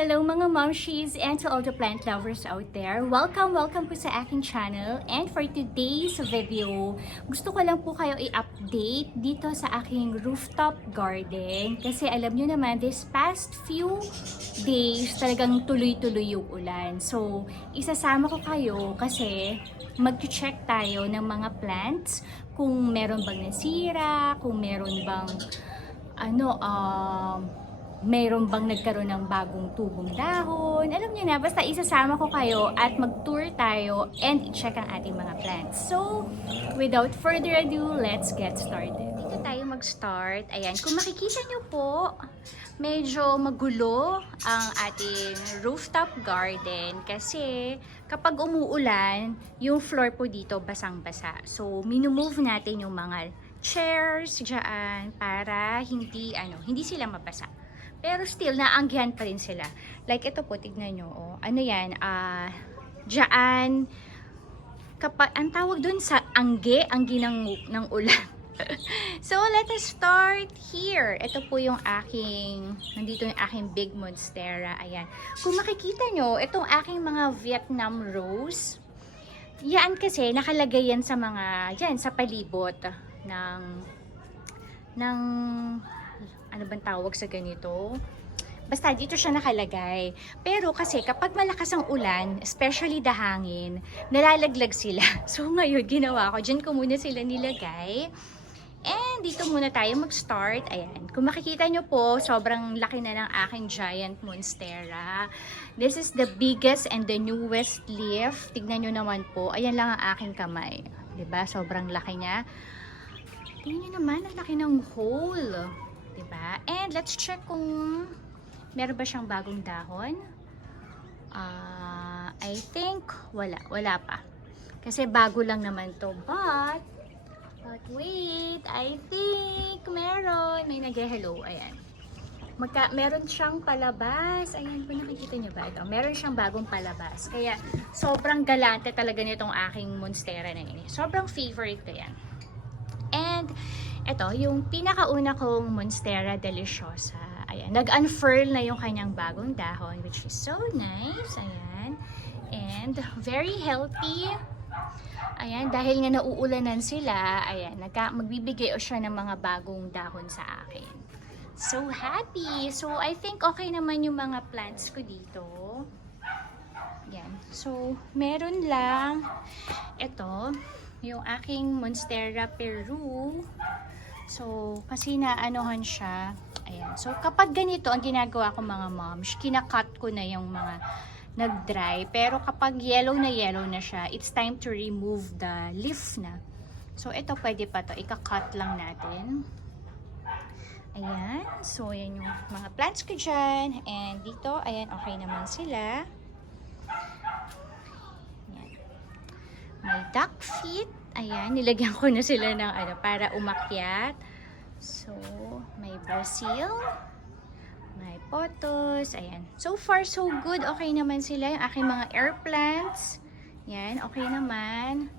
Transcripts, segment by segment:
Hello mga momshies and to all the plant lovers out there. Welcome po sa aking channel. And for today's video, gusto ko lang po kayo i-update dito sa aking rooftop garden. Kasi alam nyo naman, this past few days talagang tuloy-tuloy yung ulan. So, isasama ko kayo kasi mag-check tayo ng mga plants kung meron bang nasira, kung meron bang mayroon bang nagkaroon ng bagong tubong dahon. Alam niyo na, basta isasama ko kayo at mag-tour tayo and i-check ang ating mga plants. So, without further ado, let's get started. Dito tayo mag-start. Ayan, kung makikita niyo po, medyo magulo ang ating rooftop garden kasi kapag umuulan, yung floor po dito basang-basa. So, minumove natin yung mga chairs dyan para hindi sila mabasa. Pero still, naanggihan pa rin sila. Like ito po, tignan nyo. Oh. Ano yan? Dyan, ang tawag dun sa anggi ng ulan. So, let us start here. Ito po yung nandito yung aking big monstera. Ayan. Kung makikita nyo, itong aking mga Vietnam rose, yan kasi, nakalagay yan sa sa palibot ng ano bang tawag sa ganito? Basta dito siya nakalagay. Pero kasi kapag malakas ang ulan, especially hangin, nalalaglag sila. So ngayon, ginawa ko, dyan ko muna sila nilagay. And dito muna tayo mag-start. Ayan. Kung makikita nyo po, sobrang laki na ng aking giant monstera. This is the biggest and the newest leaf. Tignan nyo naman po. Ayan lang ang aking kamay. 'Di ba? Sobrang laki niya. Tingnan nyo naman, ang laki ng hole. Diba? And let's check kung meron ba siyang bagong dahon. I think wala pa. Kasi bago lang naman to. But wait, I think meron. May nag-hello. Ayan. Meron siyang palabas. Ayan po, nakikita niyo ba ito? Meron siyang bagong palabas. Kaya sobrang galante talaga nitong aking monstera na yun. Sobrang favorite ko yan. And ito, yung pinakauna kong Monstera Deliciosa. Ayan, nag-unfurl na yung kanyang bagong dahon, which is so nice. Ayan. And very healthy. Ayan, dahil nga nauulanan sila, ayan, magbibigay siya ng mga bagong dahon sa akin. So happy! So I think okay naman yung mga plants ko dito. Ayan. So, meron lang ito, yung aking Monstera Peru. So, kasi naanohan siya. Ayan. So, kapag ganito ang ginagawa ko mga moms, kinakat ko na yung mga nag-dry. Pero kapag yellow na siya, it's time to remove the leaf na. So, ito pwede pa to. Ika-cut lang natin. Ayan. So, ayan yung mga plants ko dyan. And dito, ayan, okay naman sila. Ayan. May duck feet. Ayan, nilagyan ko na sila ng para umakyat. So, may Brazil. May potos. Ayan. So far, so good. Okay naman sila. Yung aking mga air plants. Ayan, okay naman.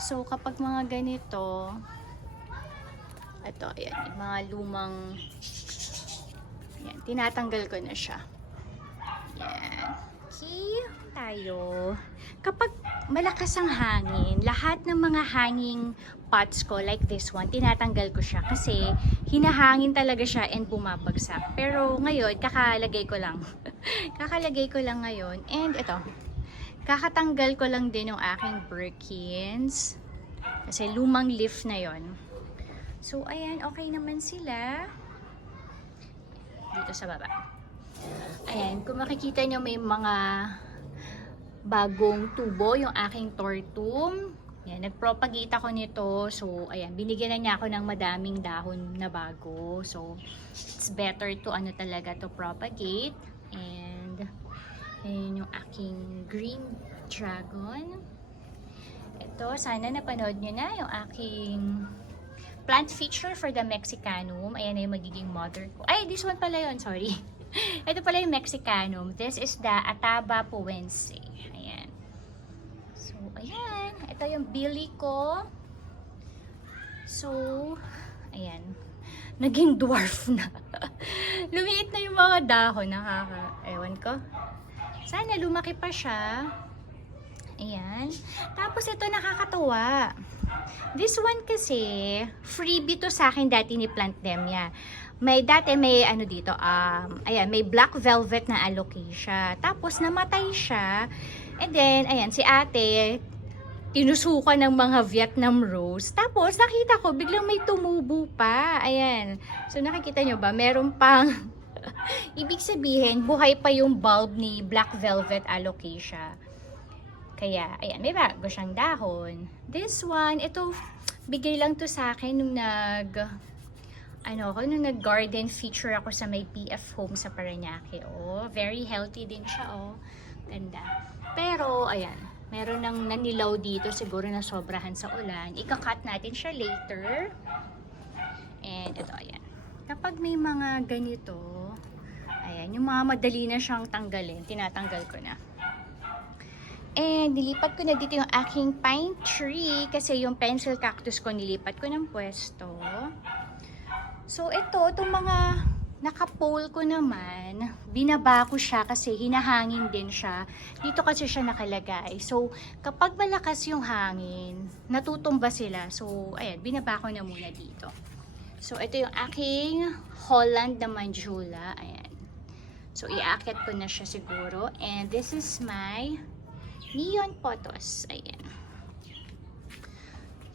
So, kapag mga ganito, ito, ayan, yung mga lumang, ayan, tinatanggal ko na siya. Ayan. Okay, tayo. Kapag malakas ang hangin, lahat ng mga hanging pots ko, like this one, tinatanggal ko siya kasi hinahangin talaga siya and bumabagsak. Pero ngayon, kakalagay ko lang. Kakalagay ko lang ngayon. And ito, kakatanggal ko lang din yung aking Birkins kasi lumang leaf na yon. So, ayan, okay naman sila. Dito sa baba. Ayan, kung makikita nyo may mga bagong tubo yung aking tortum. Ayan, nagpropagate ako nito. So, ayan, binigyan na niya ako ng madaming dahon na bago. So, it's better to talaga to propagate. And, ayan yung aking green dragon. Ito, sana napanood nyo na yung aking plant feature for the Mexicanum. Ayan na yung magiging mother ko. Ay, this one pala yun, sorry. Ito pala yung Mexicanum. This is the Ataba Puense. Ayan. So, ayan. Ito yung Billy ko. So, ayan. Naging dwarf na. Lumiit na yung mga dahon. Ewan ko. Sana lumaki pa siya. Ayan. Tapos ito nakakatuwa. This one kasi, freebie to sa akin dati ni Plantdemia. Dati may ano dito, ayan, may black velvet na alocasia. Tapos namatay siya. And then, ayan, si ate, tinusukan ng mga Vietnam rose. Tapos, nakita ko, biglang may tumubo pa. Ayan. So, nakikita nyo ba? Meron pang, ibig sabihin, buhay pa yung bulb ni black velvet alocasia. Kaya, ayan, may bago siyang dahon. This one, ito, bigay lang to sa akin nung nag-garden feature ako sa may PF Home sa Parañaque. Oh, very healthy din siya, oh. Ganda. Pero, ayan, meron nang nanilaw dito, siguro na sobrahan sa ulan. Ika-cut natin siya later. And, ito, ayan. Kapag may mga ganito, ayan, yung mga madali na siyang tanggalin, tinatanggal ko na. And nilipat ko na dito yung aking pine tree kasi yung pencil cactus ko nilipat ko ng pwesto. So ito, itong mga naka-pole ko naman, binaba ko siya kasi hinahangin din siya. Dito kasi siya nakalagay. So kapag malakas yung hangin, natutumba sila. So ayan, binaba ko na muna dito. So ito yung aking Holland na Manjula. Ayan. So iaakit ko na siya siguro. And this is my neon potos. Ayan.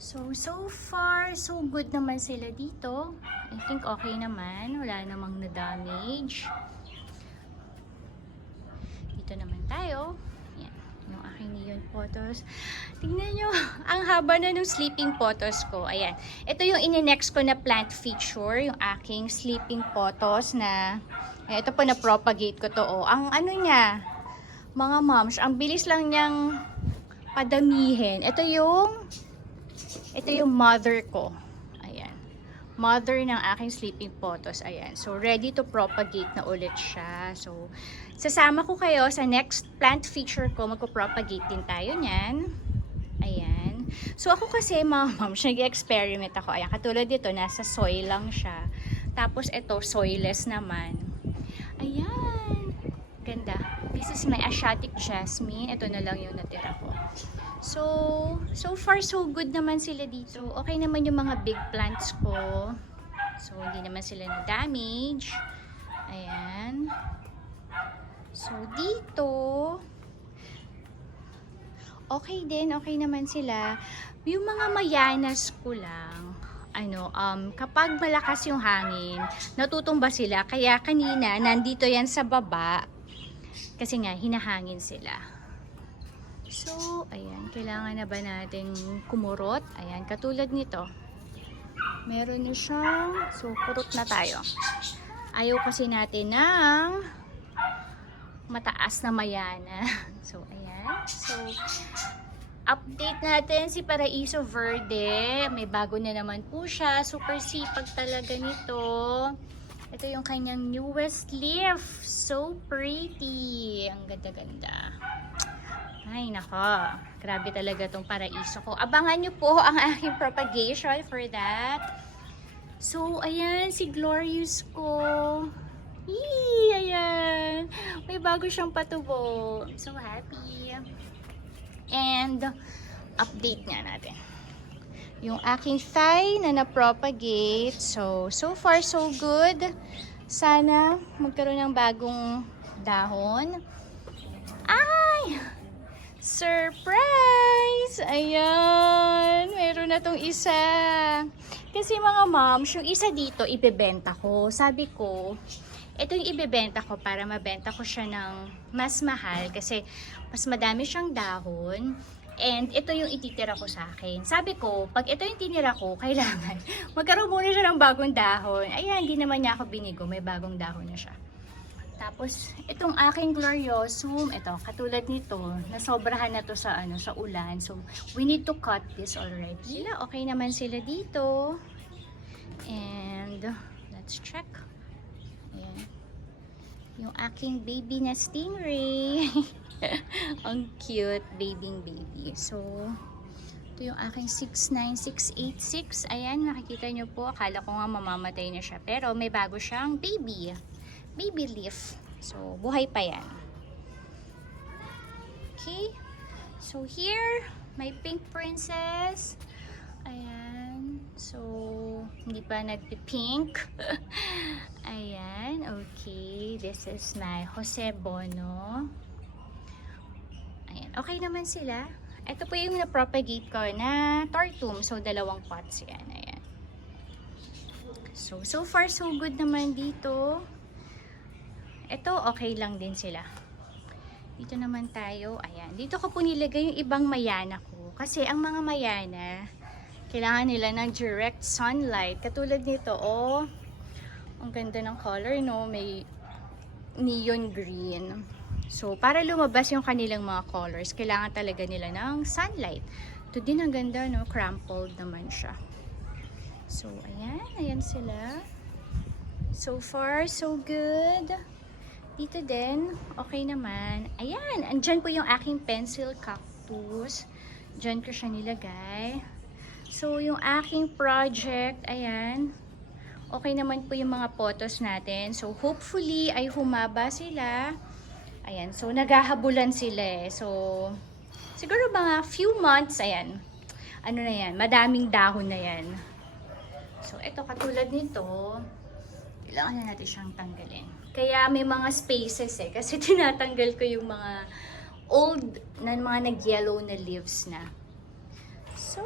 So far, so good naman sila dito. I think okay naman. Wala namang na-damage. Dito naman tayo. Ayan. Yung aking neon potos. Tingnan nyo. Ang haba na ng sleeping potos ko. Ayan. Ito yung ine-next ko na plant feature. Yung aking sleeping potos na ito po na-propagate ko to. Oh. Ang ano niya, mga moms, ang bilis lang niyang padamihin. Ito yung mother ko. Ayan. Mother ng aking sleeping potos. Ayan. So, ready to propagate na ulit siya. So, sasama ko kayo sa next plant feature ko. Magpo-propagate din tayo niyan. Ayan. So, ako kasi, mga moms, nag-experiment ako. Ayan. Katulad dito, nasa soil lang siya. Tapos, ito, soilless naman. Ayan. Ganda. This is my Asiatic jasmine. Ito na lang yung natira ko. So far so good naman sila dito. Okay naman yung mga big plants ko. So hindi naman sila na-damage. Ayan. So dito okay din, okay naman sila. Yung mga mayanas ko lang, kapag malakas yung hangin, natutumba sila. Kaya kanina nandito yan sa baba. Kasi nga, hinahangin sila. So, ayan. Kailangan na ba nating kumurot? Ayan, katulad nito. Meron na siyang, so, kurot na tayo. Ayaw kasi natin ng mataas na mayana. So, ayan. So, update natin si Paraiso Verde. May bago na naman po siya. Super sipag talaga nito. Ito yung kanyang newest leaf. So pretty. Ang ganda-ganda. Ay, nako. Grabe talaga tong Paraiso ko. Abangan nyo po ang aking propagation for that. So, ayan. Si Glorious ko. Yee! Ayan. May bago siyang patubo. I'm so happy. And, update nga natin. Yung aking thigh na na-propagate. So far so good. Sana magkaroon ng bagong dahon. Ay! Surprise! Ayan! Meron na tong isa. Kasi mga moms, yung isa dito, ibebenta ko. Sabi ko, ito yung ibebenta ko para mabenta ko siya ng mas mahal. Kasi mas madami siyang dahon. And ito yung ititira ko sa akin. Sabi ko, pag ito yung tinira ko, kailangan magkaroon muna siya ng bagong dahon. Ayan, hindi naman niya ako binigo. May bagong dahon na siya. Tapos, itong aking Gloriosum, ito, katulad nito, nasobrahan na to sa, sa ulan. So, we need to cut this already. Okay naman sila dito. And, let's check. Ayan. Yung aking baby na stingray. Ang cute, baby. So, ito yung aking 69686. Ayan, nakikita nyo po. Akala ko nga mamamatay na siya. Pero may bago siyang baby leaf. So, buhay pa yan. Okay. So, here, my pink princess. Ayan. So, hindi pa nagpi-pink. Ayan. Okay. This is my Jose Bono. Ayan. Okay naman sila. Ito po yung na-propagate ko na tortum. So, 2 pots yan. Ayan. So far, so good naman dito. Ito, okay lang din sila. Dito naman tayo. Ayan. Dito ko po nilagay yung ibang mayana ko. Kasi ang mga mayana, kailangan nila ng direct sunlight. Katulad nito, oh. Ang ganda ng color, no? May neon green. So, para lumabas yung kanilang mga colors, kailangan talaga nila ng sunlight. Ito din ang ganda, no? Crumpled naman siya. So, ayan. Ayan sila. So far, so good. Dito din, okay naman. Ayan, andyan po yung aking pencil cactus. Diyan ko siya nilagay. So, yung aking project, ayan. Okay naman po yung mga photos natin. So, hopefully, ay humaba sila. Ayan, so naghahabulan sila eh. So, siguro mga few months, ayan. Ano na yan, madaming dahon na yan. So, ito katulad nito, kailangan na natin siyang tanggalin. Kaya may mga spaces eh, kasi tinatanggal ko yung mga old na mga nag-yellow na leaves na. So,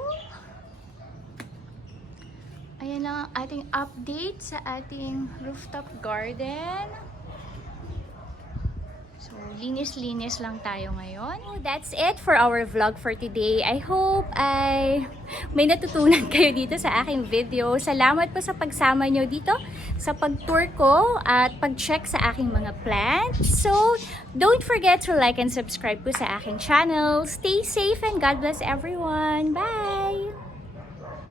ayan lang ang ating update sa ating rooftop garden. So, linis-linis lang tayo ngayon. So, that's it for our vlog for today. I hope ay may natutunan kayo dito sa aking video. Salamat po sa pagsama nyo dito sa pag-tour ko at pag-check sa aking mga plants. So, don't forget to like and subscribe po sa aking channel. Stay safe and God bless everyone. Bye!